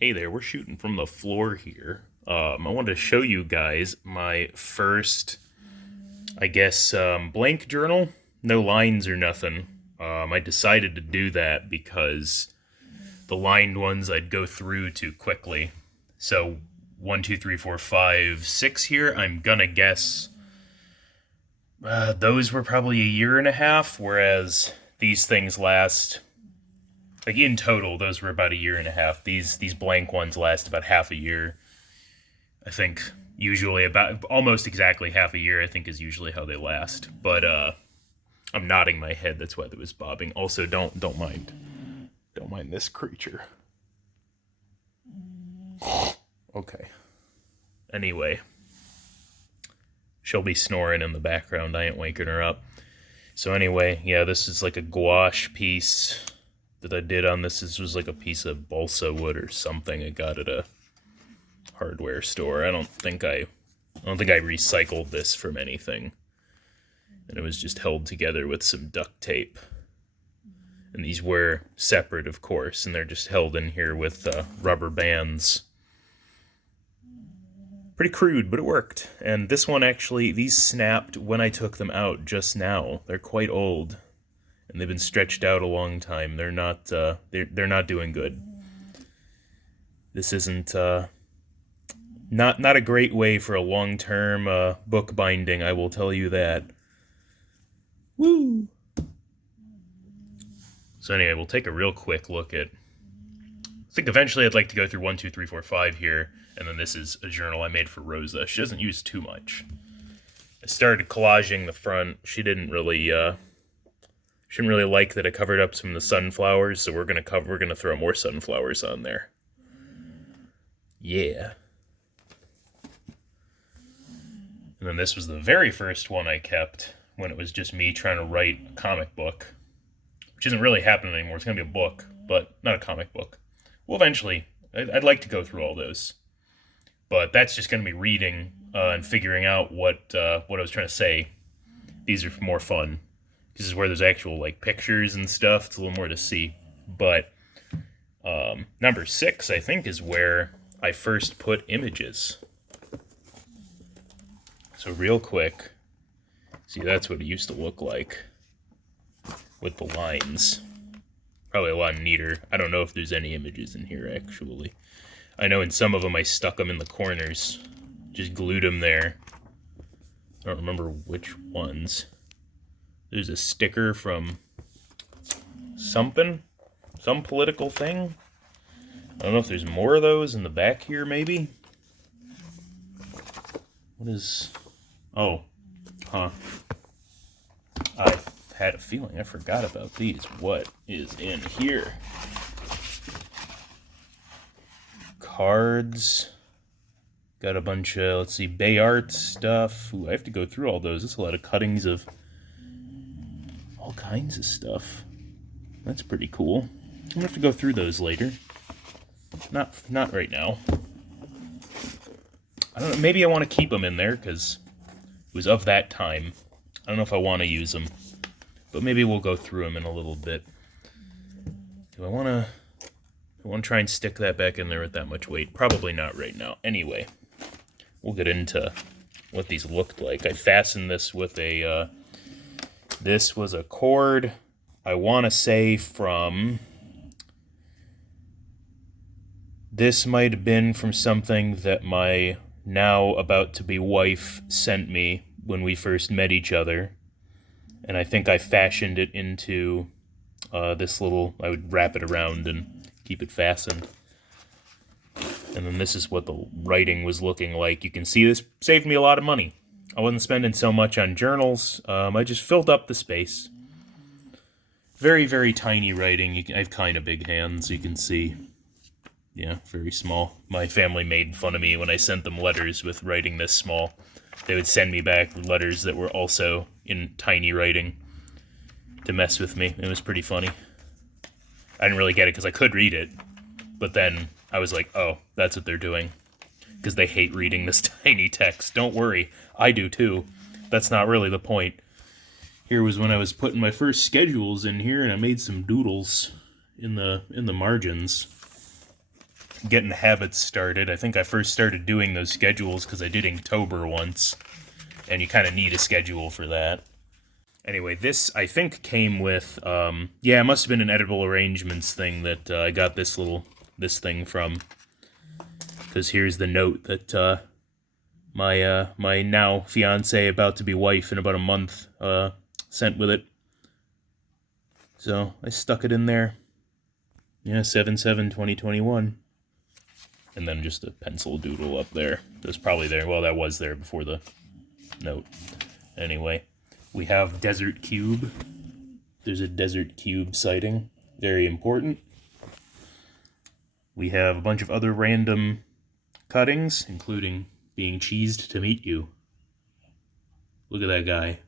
Hey there, we're shooting from the floor here. I wanted to show you guys my first, blank journal. No lines or nothing. I decided to do that because the lined ones I'd go through too quickly. So, 1, 2, 3, 4, 5, 6 here, I'm gonna guess those were probably a year and a half, whereas these things last like in total, those were about a year and a half. These blank ones last about half a year. I think usually about almost exactly half a year. I think is usually how they last. But I'm nodding my head. That's why it was bobbing. Also, don't mind this creature. Okay. Anyway, she'll be snoring in the background. I ain't waking her up. So anyway, yeah, this is like a gouache piece that I did on this. This was like a piece of balsa wood or something I got at a hardware store. I don't think I recycled this from anything. And it was just held together with some duct tape. And these were separate, of course, and they're just held in here with rubber bands. Pretty crude, but it worked. And this one actually, these snapped when I took them out just now. They're quite old, and they've been stretched out a long time. They're not doing good. This isn't not a great way for a long-term book binding, I will tell you that. Woo! So anyway, we'll take a real quick look at. I think eventually I'd like to go through 1, 2, 3, 4, 5 here, and then this is a journal I made for Rosa. She doesn't use too much. I started collaging the front. She didn't really like that I covered up some of the sunflowers, so we're gonna throw more sunflowers on there. Yeah. And then this was the very first one I kept when it was just me trying to write a comic book, which isn't really happening anymore. It's going to be a book, but not a comic book. Well, eventually, I'd like to go through all those. But that's just going to be reading and figuring out what I was trying to say. These are more fun. This is where there's actual like pictures and stuff. It's a little more to see. But number 6, I think, is where I first put images. So real quick, see, that's what it used to look like with the lines. Probably a lot neater. I don't know if there's any images in here, actually. I know in some of them I stuck them in the corners. Just glued them there. I don't remember which ones. There's a sticker from something. Some political thing. I don't know if there's more of those in the back here, maybe. What is... Oh. Huh. I had a feeling I forgot about these. What is in here? Cards. Got a bunch of, let's see, Bay Art stuff. Ooh, I have to go through all those. There's a lot of cuttings of all kinds of stuff. That's pretty cool. I'm gonna have to go through those later. Not right now. I don't know, maybe I want to keep them in there because it was of that time. I don't know if I want to use them, but maybe we'll go through them in a little bit. Do I want to try and stick that back in there with that much weight? Probably not right now. Anyway, we'll get into what these looked like. I fastened this with a, this was a cord, I want to say from, this might have been from something that my now about to be wife sent me when we first met each other. And I think I fashioned it into this little, I would wrap it around and keep it fastened. And then this is what the writing was looking like. You can see this saved me a lot of money. I wasn't spending so much on journals. I just filled up the space. Very, very tiny writing. I have kind of big hands, you can see. Yeah, very small. My family made fun of me when I sent them letters with writing this small. They would send me back letters that were also in tiny writing to mess with me. It was pretty funny. I didn't really get it because I could read it, but then I was like, oh, that's what they're doing. Because they hate reading this tiny text. Don't worry, I do too. That's not really the point. Here was when I was putting my first schedules in here, and I made some doodles in the margins. getting habits started. I think I first started doing those schedules because I did Inktober once, and you kind of need a schedule for that. Anyway, this, I think, came with, yeah, it must have been an Edible Arrangements thing that I got this thing from. Because here's the note that my now fiance, about to be wife in about a month, sent with it. So I stuck it in there. Yeah, 7/7/2021. And then just a pencil doodle up there. That's probably there. Well, that was there before the note. Anyway, we have Desert Cube. There's a Desert Cube sighting. Very important. We have a bunch of other random cuttings, including being cheesed to meet you. Look at that guy.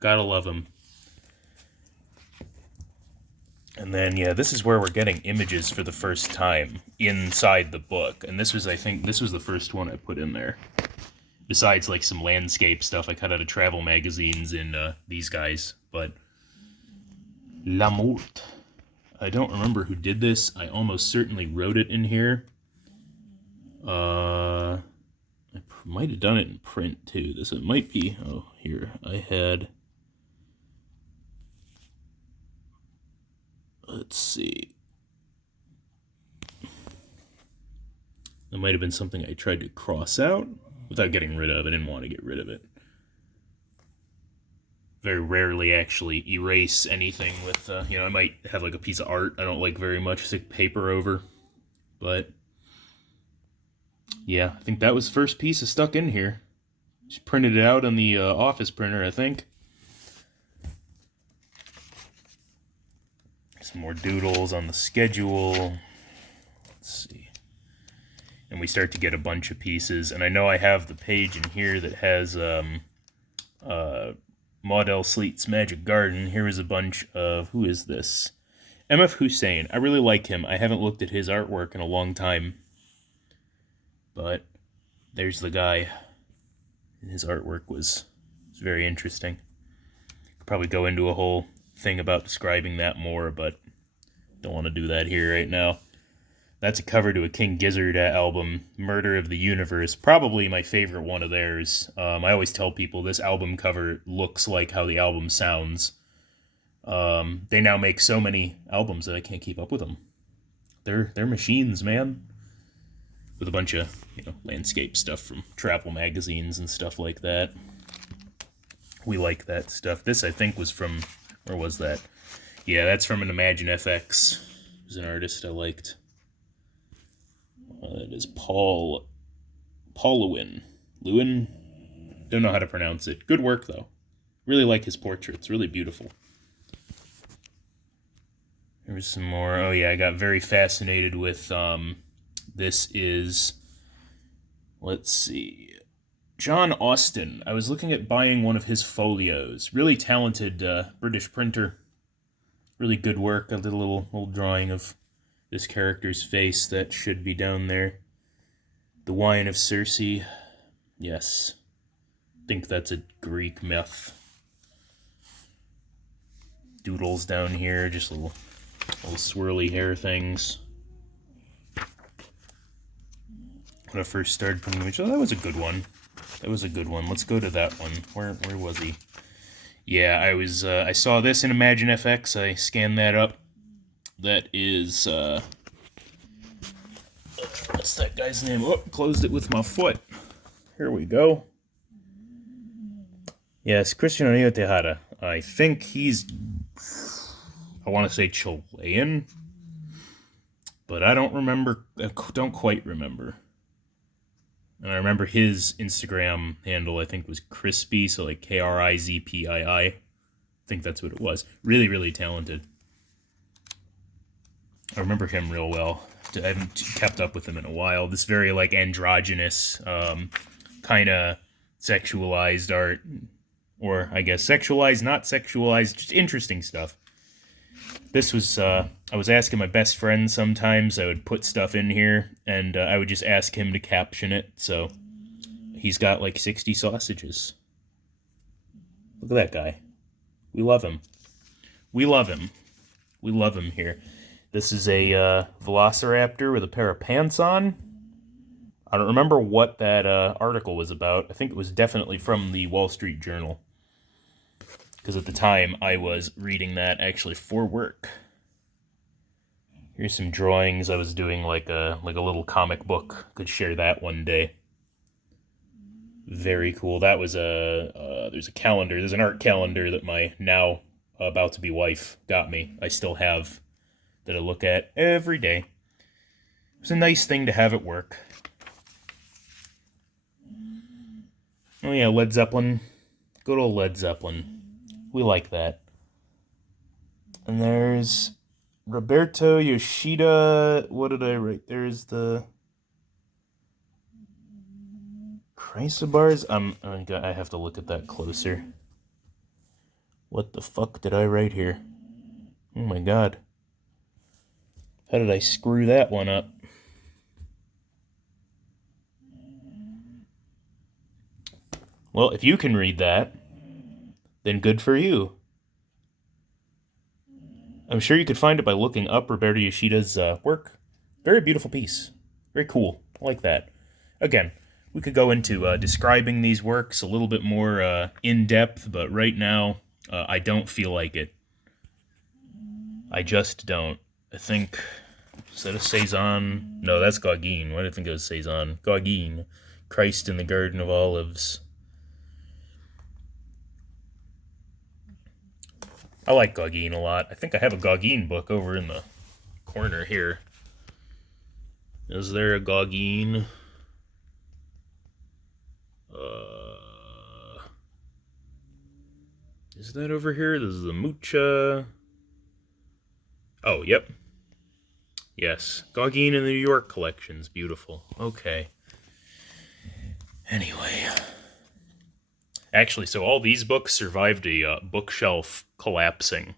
Gotta love him. And then, yeah, this is where we're getting images for the first time inside the book. And this was, I think, this was the first one I put in there. Besides, like, some landscape stuff I cut out of travel magazines in these guys. But La Morte. I don't remember who did this. I almost certainly wrote it in here. I might have done it in print, too. This, it might be... Oh, here. I had... Let's see. That might have been something I tried to cross out without getting rid of. I didn't want to get rid of it. Very rarely actually erase anything with, I might have like a piece of art I don't like very much, stick paper over. But, yeah, I think that was the first piece I stuck in here. Just printed it out on the office printer, I think. Some more doodles on the schedule. Let's see. And we start to get a bunch of pieces. And I know I have the page in here that has Maud L. Sleet's Magic Garden. Here is a bunch of... Who is this? M.F. Hussein. I really like him. I haven't looked at his artwork in a long time. But there's the guy. His artwork was very interesting. Could probably go into a whole thing about describing that more, but don't want to do that here right now. That's a cover to a King Gizzard album, Murder of the Universe. Probably my favorite one of theirs. I always tell people this album cover looks like how the album sounds. They now make so many albums that I can't keep up with them. They're machines, man. With a bunch of, landscape stuff from travel magazines and stuff like that. We like that stuff. This, I think, was from... Where was that? Yeah, that's from an Imagine FX. Who's an artist I liked. That is Paul Lewin. Lewin? Don't know how to pronounce it. Good work, though. Really like his portraits. Really beautiful. There's some more. Oh, yeah, I got very fascinated with... this is... Let's see... John Austin. I was looking at buying one of his folios. Really talented British printer. Really good work. I did a little drawing of this character's face that should be down there. The Wine of Circe. Yes. I think that's a Greek myth. Doodles down here. Just little swirly hair things. When I first started putting images, that was a good one. That was a good one. Let's go to that one. Where was he? Yeah, I saw this in Imagine FX. I scanned that up. That is, what's that guy's name? Oh, closed it with my foot. Here we go. Yes, Cristiano Rio Tejada. I think he's, I want to say Chilean, but I don't remember, I don't quite remember. And I remember his Instagram handle, I think, was Crispy, so like Krizpii. I think that's what it was. Really, really talented. I remember him real well. I haven't kept up with him in a while. This very, like, androgynous, kind of sexualized art. Or, I guess, sexualized, not sexualized, just interesting stuff. This was, I was asking my best friend sometimes. I would put stuff in here, and I would just ask him to caption it. So, he's got like 60 sausages. Look at that guy. We love him. We love him. We love him here. This is a velociraptor with a pair of pants on. I don't remember what that article was about. I think it was definitely from the Wall Street Journal. Because at the time, I was reading that actually for work. Here's some drawings. I was doing like a little comic book. Could share that one day. Very cool. That was there's a calendar. There's an art calendar that my now about to be wife got me. I still have that I look at every day. It was a nice thing to have at work. Oh yeah, Led Zeppelin. Good old Led Zeppelin. We like that. And there's Roberto Yoshida. What did I write? There's the Chrysobars. I have to look at that closer. What the fuck did I write here? Oh my god. How did I screw that one up? Well, if you can read that, then good for you. I'm sure you could find it by looking up Roberto Yoshida's work. Very beautiful piece. Very cool. I like that. Again, we could go into describing these works a little bit more in depth, but right now, I don't feel like it. I just don't. I think, is that a Cezanne? No, that's Gauguin. Why did I think it was Cezanne? Gauguin. Christ in the Garden of Olives. I like Gauguin a lot. I think I have a Gauguin book over in the corner here. Is there a Gauguin? Is that over here? This is the Mucha. Oh, yep. Yes. Gauguin in the New York collections. Beautiful. Okay. Anyway. Actually, so all these books survived a bookshelf collapsing.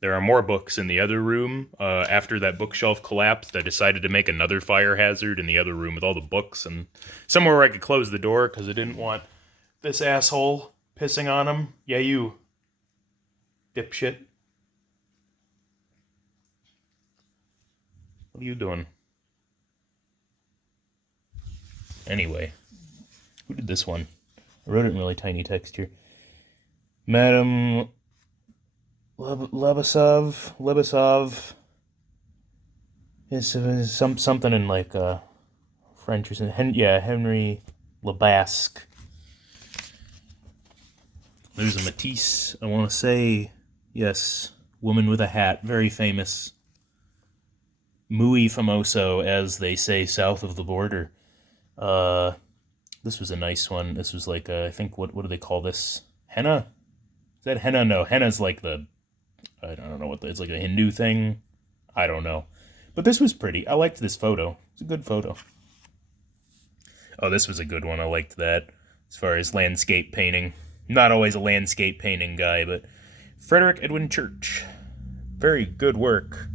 There are more books in the other room. After that bookshelf collapsed, I decided to make another fire hazard in the other room with all the books and somewhere where I could close the door because I didn't want this asshole pissing on him. Yeah, you. Dipshit. What are you doing? Anyway. Who did this one? I wrote it in really tiny text here. Madame Lebesov is something in like French or something. Henry Lebasque. There's a Matisse, I want to say, yes, woman with a hat, very famous. Muy famoso, as they say, south of the border. This was a nice one. This was like, I think, what do they call this? Henna? Is that henna? No, henna's like I don't know it's like a Hindu thing. I don't know. But this was pretty. I liked this photo. It's a good photo. Oh, this was a good one. I liked that. As far as landscape painting. Not always a landscape painting guy, but Frederick Edwin Church. Very good work.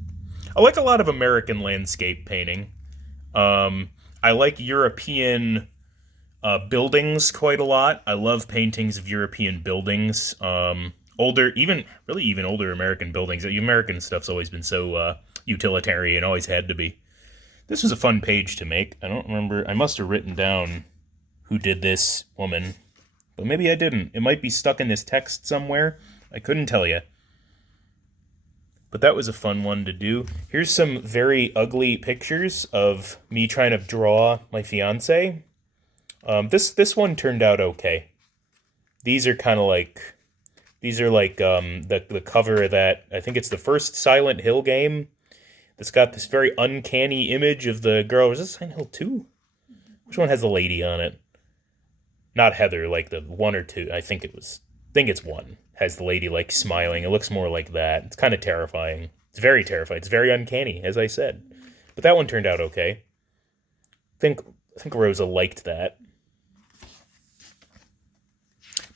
I like a lot of American landscape painting. I like European buildings quite a lot. I love paintings of European buildings. Older, even older American buildings. The American stuff's always been so utilitarian, always had to be. This was a fun page to make. I don't remember. I must have written down who did this woman, but maybe I didn't. It might be stuck in this text somewhere. I couldn't tell you. But that was a fun one to do. Here's some very ugly pictures of me trying to draw my fiance. This one turned out okay. These are kind of like, the cover of that, I think it's the first Silent Hill game. That's got this very uncanny image of the girl. Was this Silent Hill 2? Which one has the lady on it? Not Heather, like the 1 or 2. I think it's 1. Has the lady like smiling. It looks more like that. It's kind of terrifying. It's very terrifying. It's very uncanny, as I said. But that one turned out okay. I think Rosa liked that.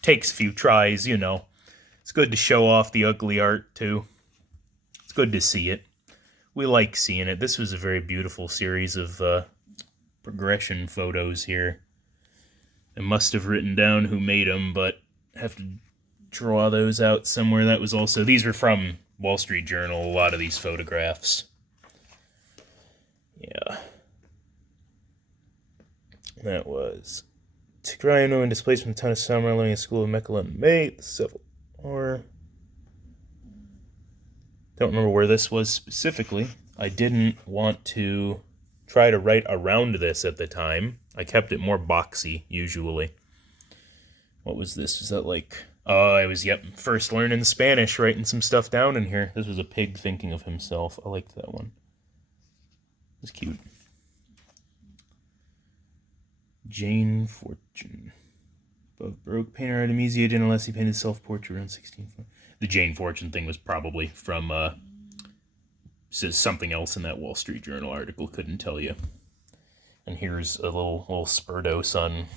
Takes a few tries, you know. It's good to show off the ugly art, too. It's good to see it. We like seeing it. This was a very beautiful series of progression photos here. I must have written down who made them, but I have to draw those out somewhere. That was also... These were from Wall Street Journal, a lot of these photographs. Yeah. That was Tigrayano and displaced from the town of Summer, learning at school of Mecca in May, the Civil War. Don't remember where this was specifically. I didn't want to try to write around this at the time. I kept it more boxy, usually. What was this? Was that like... Oh, I was, first learning Spanish, writing some stuff down in here. This was a pig thinking of himself. I liked that one. It was cute. Jane Fortune. Above Baroque painter Artemisia didn't unless he painted self-portrait around 1640. The Jane Fortune thing was probably from says something else in that Wall Street Journal article. Couldn't tell you. And here's a little Spurdo sun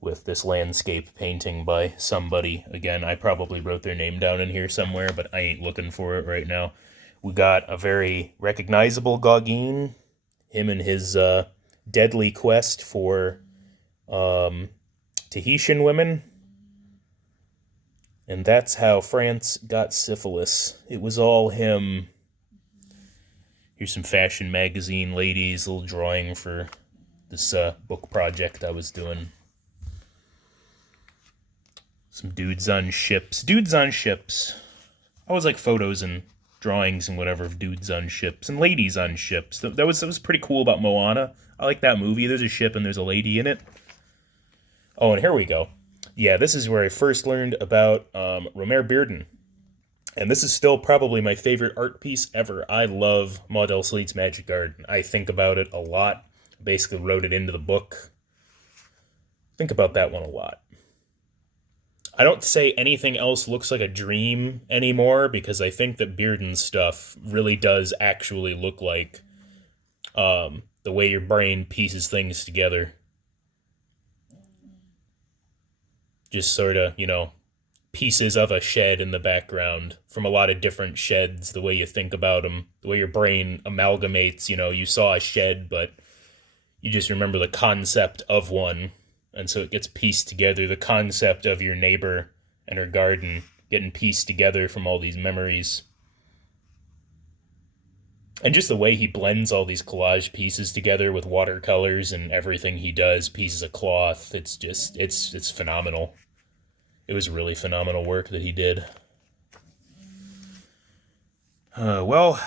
with this landscape painting by somebody. Again, I probably wrote their name down in here somewhere, but I ain't looking for it right now. We got a very recognizable Gauguin. Him and his deadly quest for Tahitian women. And that's how France got syphilis. It was all him. Here's some fashion magazine ladies, a little drawing for this book project I was doing. Some dudes on ships. Dudes on ships. I always like photos and drawings and whatever of dudes on ships and ladies on ships. That was pretty cool about Moana. I like that movie. There's a ship and there's a lady in it. Oh, and here we go. Yeah, this is where I first learned about Romare Bearden. And this is still probably my favorite art piece ever. I love Maud Sleet's Magic Garden. I think about it a lot. Basically wrote it into the book. Think about that one a lot. I don't say anything else looks like a dream anymore because I think that Bearden's stuff really does actually look like the way your brain pieces things together. Just sort of, pieces of a shed in the background from a lot of different sheds, the way you think about them, the way your brain amalgamates, you saw a shed, but you just remember the concept of one. And so it gets pieced together, the concept of your neighbor and her garden getting pieced together from all these memories. And just the way he blends all these collage pieces together with watercolors and everything he does, pieces of cloth, it's phenomenal. It was really phenomenal work that he did. Well,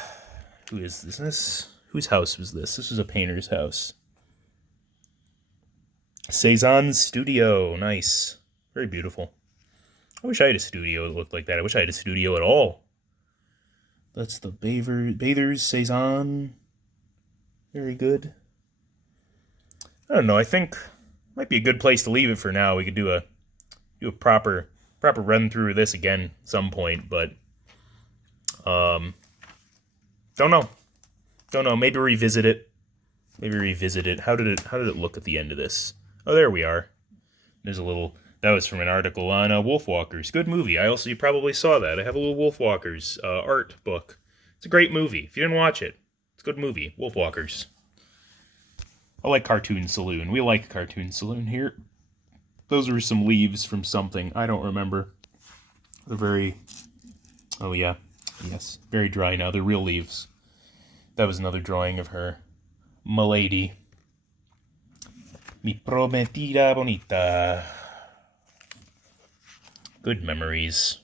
who is this? Whose house was this? This was a painter's house. Cezanne's studio. Nice. Very beautiful. I wish I had a studio that looked like that. I wish I had a studio at all. That's the Bathers Cezanne. Very good. I don't know. I think it might be a good place to leave it for now. We could do a proper run through of this again at some point, but don't know. Maybe revisit it. How did it look at the end of this? Oh, there we are. There's a little... That was from an article on Wolfwalkers. Good movie. You probably saw that. I have a little Wolfwalkers art book. It's a great movie. If you didn't watch it, it's a good movie. Wolfwalkers. I like Cartoon Saloon. We like Cartoon Saloon here. Those were some leaves from something. I don't remember. They're very... Oh, yeah. Yes. Very dry now. They're real leaves. That was another drawing of her. Milady. Mi prometida bonita. Good memories.